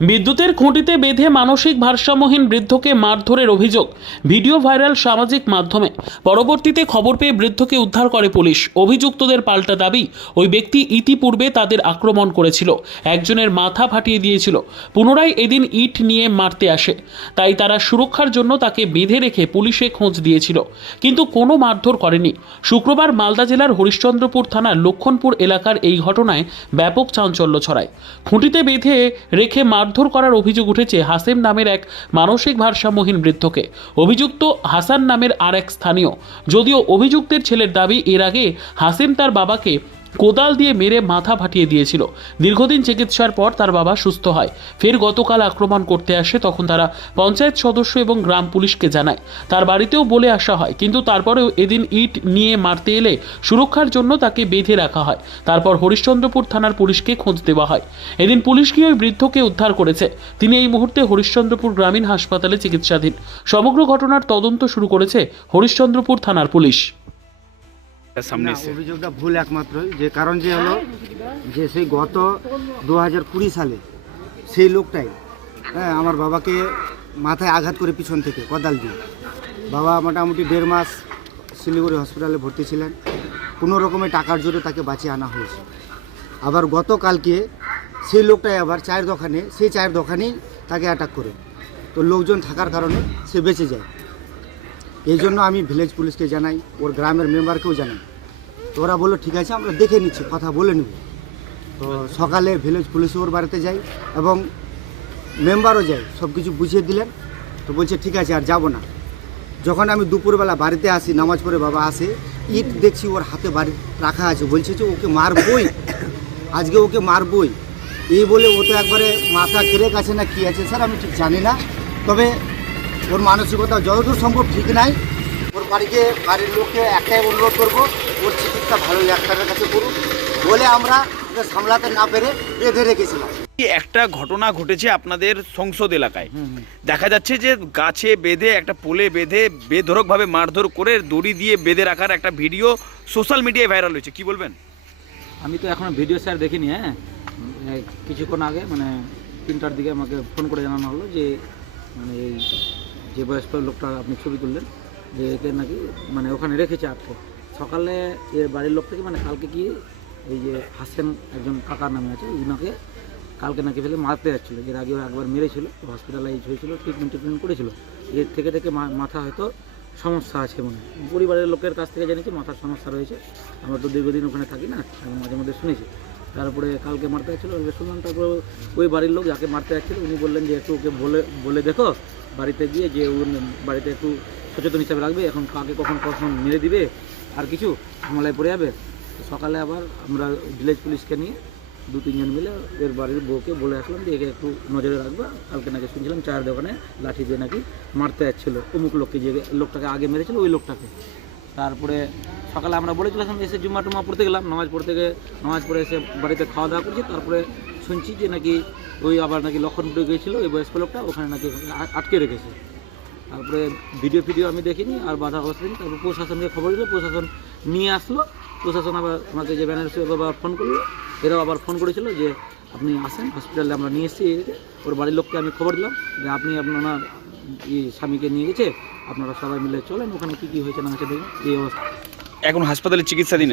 বিদ্যুতের খুঁটিতে বেঁধে মানসিক ভারসাম্যহীন বৃদ্ধকে মারধরের অভিযোগ, ভিডিও ভাইরাল সামাজিক মাধ্যমে। পরবর্তীতে খবর পেয়ে বৃদ্ধকে উদ্ধার করে পুলিশ। অভিযুক্তদের পাল্টা দাবি, ওই ব্যক্তি ইতিপূর্বে তাদের আক্রমণ করেছিল, একজনের মাথা ফাটিয়ে দিয়েছিল। পুনরায় এদিন ইট নিয়ে মারতে আসে। তাই তারা সুরক্ষার জন্য তাকে বেঁধে রেখে পুলিশে খোঁজ দিয়েছিল। কিন্তু কোনো মারধর করেনি। শুক্রবার মালদা জেলার হরিশ্চন্দ্রপুর থানার লক্ষণপুর এলাকার এই ঘটনায় ব্যাপক চাঞ্চল্য ছড়ায়। খুঁটিতে বেঁধে রেখে মারধর করার অভিযোগ উঠেছে হাসেম নামের এক মানসিক ভারসাম্যহীন বৃদ্ধকে। অভিযুক্ত হাসান নামের আর এক স্থানীয়। যদিও অভিযুক্তের ছেলের দাবি, এর আগে হাসেম তার বাবাকে কোদাল দিয়ে মেরে মাথা ফাটিয়ে দিয়েছিল। দীর্ঘদিন চিকিৎসার পর তার বাবা সুস্থ হয়। ফের গতকাল আক্রমণ করতে আসে তখন তারা পঞ্চায়েত সদস্য এবং গ্রাম পুলিশকে জানায়। তার বাড়িতেও বলে আসা হয়, কিন্তু তারপরেও এদিন ইট নিয়ে মারতে এলে সুরক্ষার জন্য তাকে বেঁধে রাখা হয়। তারপর হরিশ্চন্দ্রপুর থানার পুলিশকে খোঁজ দেওয়া হয়। এদিন পুলিশ গিয়ে ওই বৃদ্ধকে উদ্ধার করেছে। তিনি এই মুহূর্তে হরিশ্চন্দ্রপুর গ্রামীণ হাসপাতালে চিকিৎসাধীন। সমগ্র ঘটনার তদন্ত শুরু করেছে হরিশ্চন্দ্রপুর থানার পুলিশ। সামনে অভিযোগটা ভুল একমাত্র যে কারণ যে হলো যে সেই গত দু হাজার কুড়ি সালে সেই লোকটাই হ্যাঁ আমার বাবাকে মাথায় আঘাত করে পিছন থেকে কদাল দিয়ে। বাবা মোটামুটি দেড় মাস শিলিগুড়ি হসপিটালে ভর্তি ছিলেন। কোনো রকমের টাকার জোরে তাকে বাঁচিয়ে আনা হয়েছে। আবার গতকালকে সেই লোকটাই আবার চায়ের দোকানে সেই চায়ের দোকানেই তাকে অ্যাটাক করে। তো লোকজন থাকার কারণে সে বেঁচে যায়। এই জন্য আমি ভিলেজ পুলিশকে জানাই, ওর গ্রামের মেম্বারকেও জানাই। তো ওরা বলল, ঠিক আছে, আমরা দেখে নিচ্ছি, কথা বলে নেব। তো সকালে ভিলেজ পুলিশ ওর বাড়িতে যাই এবং মেম্বারও যাই সব কিছু বুঝিয়ে দিলেন। তো বলছে, ঠিক আছে, আর যাব না। যখন আমি দুপুরবেলা বাড়িতে আসি, নামাজ পড়ে বাবা আসে, ইট দেখছি ওর হাতে বাড়ি রাখা আছে, বলছে যে, ওকে মারবই, আজকে ওকে মারবই। এই বলে ও তো একবারে মাথা ক্রেক আছে না কি আছে, স্যার, আমি ঠিক জানি না। তবে ওর মানসিকতা যতদূর সম্ভব ঠিক নাই। ওর বাড়িকে বাড়ির লোককে একটাই অনুরোধ করব ওর চিকিৎসা ভালো ডাক্তারের কাছে করুক। বলে আমরা ওকে সামলাতে না পেরে বেঁধে রেখেছিলাম। একটা ঘটনা ঘটেছে আপনাদের সংসদ এলাকায়। দেখা যাচ্ছে যে গাছে বেঁধে একটা পোলে বেঁধে বেধরকভাবে মারধর করে দড়ি দিয়ে বেঁধে রাখার একটা ভিডিও সোশ্যাল মিডিয়ায় ভাইরাল হয়েছে। কি বলবেন? আমি তো এখনও ভিডিও স্যার দেখিনি হ্যাঁ? কিছুক্ষণ আগে মানে তিনটার দিকে আমাকে ফোন করে জানানো হলো যে মানে এই যে বয়স্ক লোকটা আপনি ছবি তুললেন, যে একে নাকি মানে ওখানে রেখেছে আটকে। সকালে এর বাড়ির লোক থেকে মানে কালকে কি এই যে হাসেন একজন কাকার নামে আছে উনাকে কালকে নাকি ফেলে মারতে যাচ্ছিল। এর আগেও একবার মেরেছিল হসপিটালাইজ হয়েছিল ট্রিটমেন্ট ট্রিটমেন্ট করেছিল। এর থেকে থেকে মাথা হয়তো সমস্যা আছে মনে পরিবারের লোকের কাছ থেকে জেনেছি মাথার সমস্যা রয়েছে। আমরা তো দীর্ঘদিন ওখানে থাকি না মাঝে মধ্যে শুনেছি। তারপরে কালকে মারতে যাচ্ছিল ওকে শুনলাম তারপরে ওই বাড়ির লোক যাকে মারতে যাচ্ছিল, উনি বললেন যে একটু ওকে বলে বলে দেখো, বাড়িতে গিয়ে যে বাড়িতে একটু সচেতন হিসাবে রাখবে, এখন কাকে কখন কখন মেরে দিবে, আর কিছু ঝামেলায় পড়ে যাবে। সকালে আবার আমরা ভিলেজ পুলিশকে নিয়ে দু তিনজন মিলে এর বাড়ির বউকে বলে আসলাম যে একে একটু নজরে রাখবা। কালকে নাকি শুনছিলাম চায়ের দোকানে লাঠি দিয়ে নাকি মারতে যাচ্ছিল। অমুক লোককে যে লোকটাকে আগে মেরেছিল, ওই লোকটাকে। তারপরে সকালে আমরা বলেছিলাম এসে জুম্মা টুম্মা পড়তে গেলাম, নামাজ পড়তে গিয়ে নামাজ পড়ে এসে বাড়িতে খাওয়া দাওয়া করছি, তারপরে শুনছি যে নাকি ওই আবার নাকি লক্ষণপুরে গিয়েছিল, ওই বয়স্ক লোকটা ওখানে নাকি আটকে রেখেছে। তারপরে ভিডিও ফিডিও আমি দেখিনি, আর বাধা অবস্থা দিই তারপর প্রশাসনকে খবর দিল, প্রশাসন নিয়ে আসলো। প্রশাসন আবার আমাকে যে ব্যানার আবার ফোন করল। এরাও আবার ফোন করেছিল যে আপনি আসেন হসপিটালে আমরা নিয়ে এসেছি ওর বাড়ির লোককে আমি খবর দিলাম যে আপনি আপনার স্বামীকে নিয়ে গেছে আপনারা সবাই মিলে চলেন, ওখানে কি কি হয়েছে না হয়েছে দেখুন, এই অবস্থা। এখন হাসপাতালে চিকিৎসাধীন